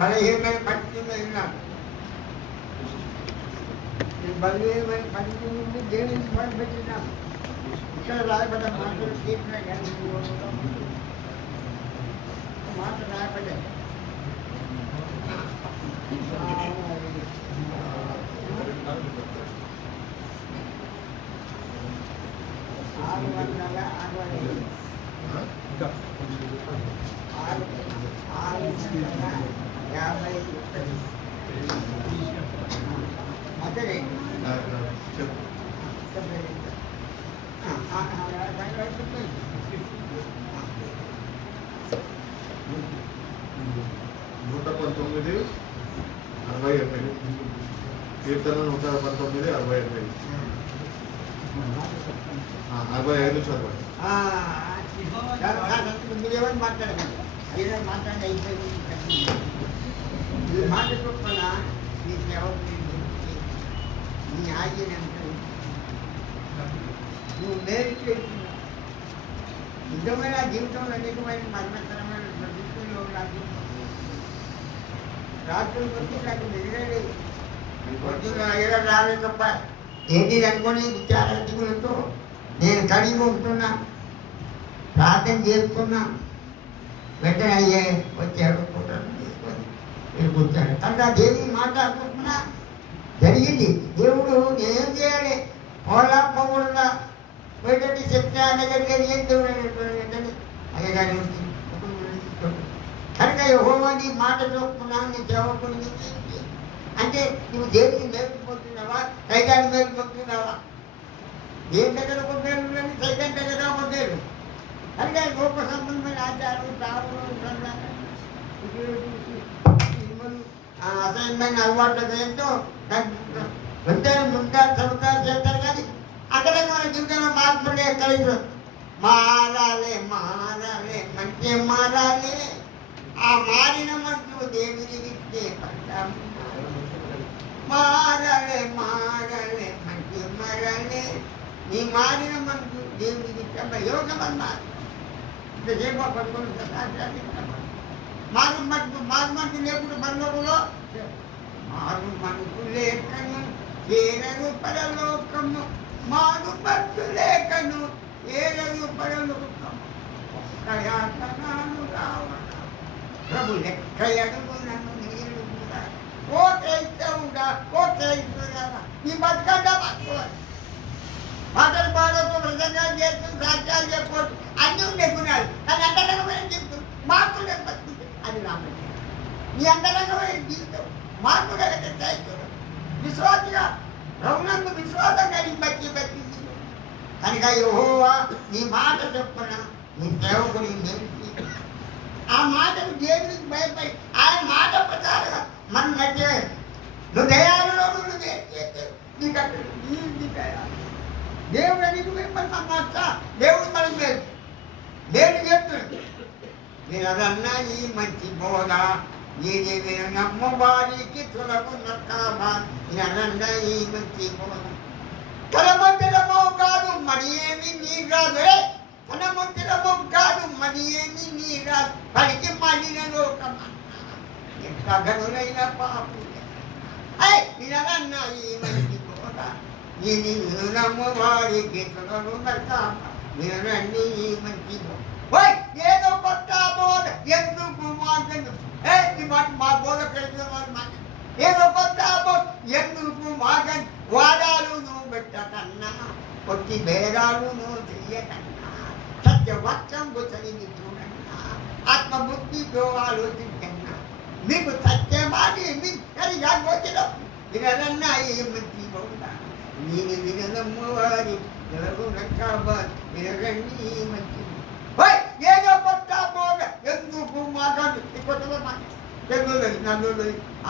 బలహీనమైన పరిస్థితుల్లో ఉన్నాను. నేను బలహీనమైన పరిస్థితి నుండి దేవుని మొదలుపెట్టినాను. ఇక్కడ రాయబడ్డ మాటలు తీర్చిన కానీ మాట రాయబడ్డాయి. కీర్తన 119, 60. 45 చదవండి. మీరేమని మాట్లాడకండి, ఏదో మాట్లాడి అయిపోయింది. ఈ మాట చొప్పున నీ సేవకు నీ ఆజ్ఞని నువ్వు మేలు చేస్తున్నావు. నిజమైన జీవితంలో అనేకమైన మరణకరమైన ప్రదృష్టిలో నాకు రాత్రులు వచ్చి నాకు నిజలేదు. పొద్దున్న ఏదో రాలేదు తప్ప ఏంటి అనుకుని విచారాధికులతో నేను కడిగి ఉంటున్నా, ప్రార్థన చేసుకున్నా. వెంటనే అయ్యే వచ్చాడు, కూటమి తీసుకొని వెళ్ళిపోతాడు. కనుక దేవుని మాట్లాడుకుంటున్నా జరిగింది. దేవుడు నేనేం చేయాలి? పోలా పోకుండా పోయేటట్టు చెప్తే అన్న జరిగేది ఏం దేవుడు అనేటువంటి అదే కానీ కనుక యెహోవా నీ మాట చొప్పున నీ సేవకుడిని అంటే నువ్వు దేవుడికి మేలుకుపోతున్నావా, సైతాన్ని మేలుకుపోతున్నావా? దేని దగ్గర ఒక మేలు లేదు, సైతాన్ దగ్గర ఒక మేలు. కనుక గొప్ప సంబంధమైన ఆచారాలు తాగులు అసహ్యమైన అలవాట్లతో ఎంతో వెంటనే ముంటారు చదువుతారు చేస్తారు. కానీ అక్కడ మన జీవితంలో మార్పులే కలిగి మారాలి మారాలి మంచి మారాలి. ఆ మారిన మనసు దేవునికి ఇచ్చే మారాలి మారాలి మంచి మారాలి. నీ మారిన మనసు దేవునికి ఇచ్చే యోగమన్నారు. ఇంతసేపు పడుకొని మారు మనసు లేకుండా బంధువులో మారు మనసు లేఖను ఏరరు పరలోకము, మారు మనసు లేఖను ఏరరు పరలోకము. ఒక్కయాతనాను రావణ ప్రభు లెక్క అడుగునను నీరు ఓ క్రైస్తవుడా, ఓ క్రైస్తవుడా ఈ బతుకండా బతుకోవాలి. పాటలు పాడవచ్చు, ప్రసంగాలు చేస్తూ, సాక్ష్యాలు చెప్పవచ్చు, అన్నీ ఉండే గుణాలు. కానీ అంతరంగమైన జీవితం మార్పు లేక బతుకుంటే అది రామయ్య. నీ అంతరంగమైన జీవితం మార్పు కలిగే క్రైస్తవుడు విశ్వాసిగా రౌనందు విశ్వాసం కలిగి బతికి కనుక యెహోవా నీ మాట చొప్పున నీ సేవకుని నిలిచి ఆ మాటకు దేవునికి భయపడి ఆయన మాట ప్రకారంగా మనం నచ్చే నువ్వు దయాలులో నువ్వు నీకు అక్కడ దేవుడు నీకు మిమ్మల్ని నచ్చ దేవుడు మనం లేదు. దేవుడు చెప్తున్నాడు మీరు అదన్నా ఈ మంచి బోధ ఇది మీరు నమ్మవారికి తులకు నక్కామా అదన్నా ఈ మంచి బోధ. తనమందిరమో కాదు మరి ఏమి నీ రాదు, తనమందిరమో కాదు మరి ఏమి నీ రాదు. పలికి మళ్ళిన లోకమన్నా ఎంత గనులైన పాపు మీరన్నా ఈ మంచి బోధ ఇది మీరు నమ్మవారికి తులకు నక్కామా మీరన్నీ ఈ మంచి బోధ. ఏదో కొత్త బోధ ఎందుకు మాకెందుకు మా బోధ కలిగిన వారు మాట ఏదో కొత్త బోధ ఎందుకు మాకని వాదాలు నువ్వు పెట్టకన్నా, కొట్టి భేదాలు నువ్వు చెయ్యకన్నా, సత్యవచ్చం చదివి చూడన్నా, ఆత్మబుద్ధితో ఆలోచించన్నా. మీకు సత్యమాని మీకు సరిగా గోచరం వినదన్నా ఏ మంచి బోధ నేను వినదమ్మ వారి తెలుగు రక్కాబాద్ వినరండి మంచి ఏదో కొత్త బోధ ఎందుకు మాట్లాడు కొత్తగా మాట్లాడు నన్ను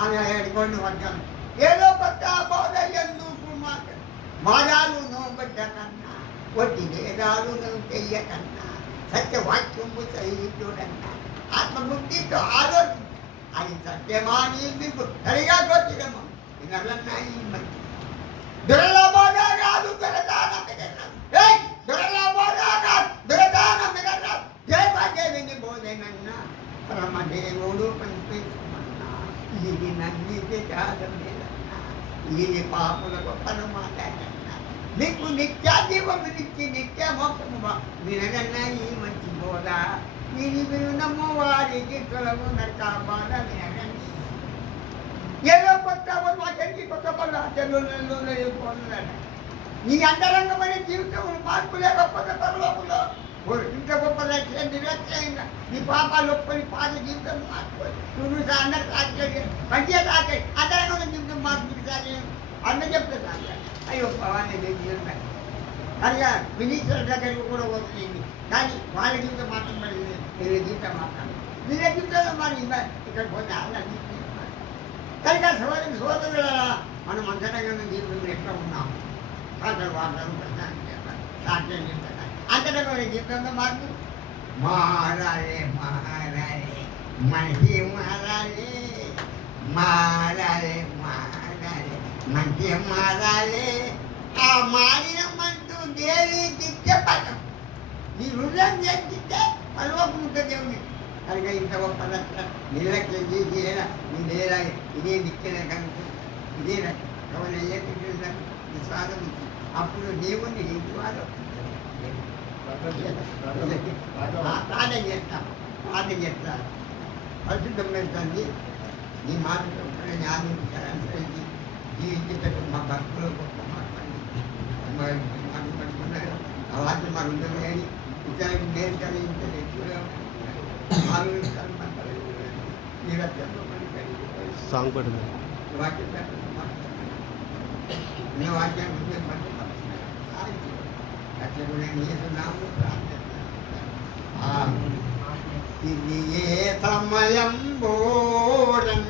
ఆనాడు కొన్ని వర్గాలు ఏదో కొత్త బోధ ఎందుకు మాట్లాడు మాదాలు నువ్వు పెట్టకన్నా, కొట్టి వేదాలు నువ్వు చెయ్యకన్నా, సత్యవాక్యము చదివి చూడన్నా, ఆత్మబుద్ధితో ఆలోచించ అది సత్యమాని మీకు సరిగా గోచరము వినరన్నా ఈ మంచి దురలబోధ కాదు దురదాన మిగరాదు, దురలబోధ కాదు దురదాన మిగరాదు. పరమదేవుడు పనిచేసుకున్నా ఇది నమ్మితే కాదన్నా ఇది పాపులకు పరమాదన్నా నీకు నిత్యాజీవము నిత్య నిత్య మోక్షము వినగన్నా ఈ మంచి బోధ ఇది వినము వారికి తొలగు నరకాబాధ వినగండి ఏదో కొత్త మాకెళ్ళి కొత్త పనులు చెల్లులలో పోతున్నాడు నీ అంతరంగమైన జీవితం మార్పు లేకపోతే పరలోకంలో ఇంత గొప్ప లక్ష్యం నిరక్షయంగా నీ పాపాలు ఒప్పుకొని పాత జీవితం మార్చుకోవాలి నువ్వు అందరు సాధ్యం మంచిగా సాధ్యం అంతరంగంలో జీవితం మార్పు సాధ్యం అన్న చెప్తే సాధ్యం అయ్యో పవాన్ని జీవితం అదిగా మినిస్టర్ దగ్గరికి కూడా వస్తుంది కానీ వాళ్ళ జీవితం మాత్రం వీళ్ళ జీవితం మాత్రం వీళ్ళ జీవితంలో మరి ఇక్కడ పోతే అలా కనుక సోదరుల మనం అంతరంగంలో జీవితంలో ఎట్లా ఉన్నాం పాటలు వాడతారు ప్రశాంతం చేస్తారు సాధ్యం చేస్తారు అంతరంగంలో జీవితంలో మార్పు మారాలి మారాలి మనిషి మారాలి మారాలి మారాలి మంచి మారాలి ఆ మారిన మనసు దేవికి చెప్పటం నీ హృదయం చేస్తే పరలోకం ఉంటుంది దేవుని కనుక ఇంత గొప్ప నిర్లక్ష్యం చేసి ఇదేలా ఇదే నిత్యన కనుక ఇదే కవన ఏ విశ్వాసం అప్పుడు దేవుణ్ణి విశ్వాసం ప్రార్థన చేస్తాం ప్రార్థన చేస్తారు పరిశుద్ధమైన తండ్రి నీ మాటలు జ్ఞానించాలనుసరించి జీవించేటట్టు మా భక్తులు గొప్ప మాట్లాడుతున్నారు ఆ వాక్యం మాకు ఉండదు కానీ ఇతరులకు నేను కలిగించే ఎక్కువగా సాంగ్ పడుతుంది సమయం బోరన్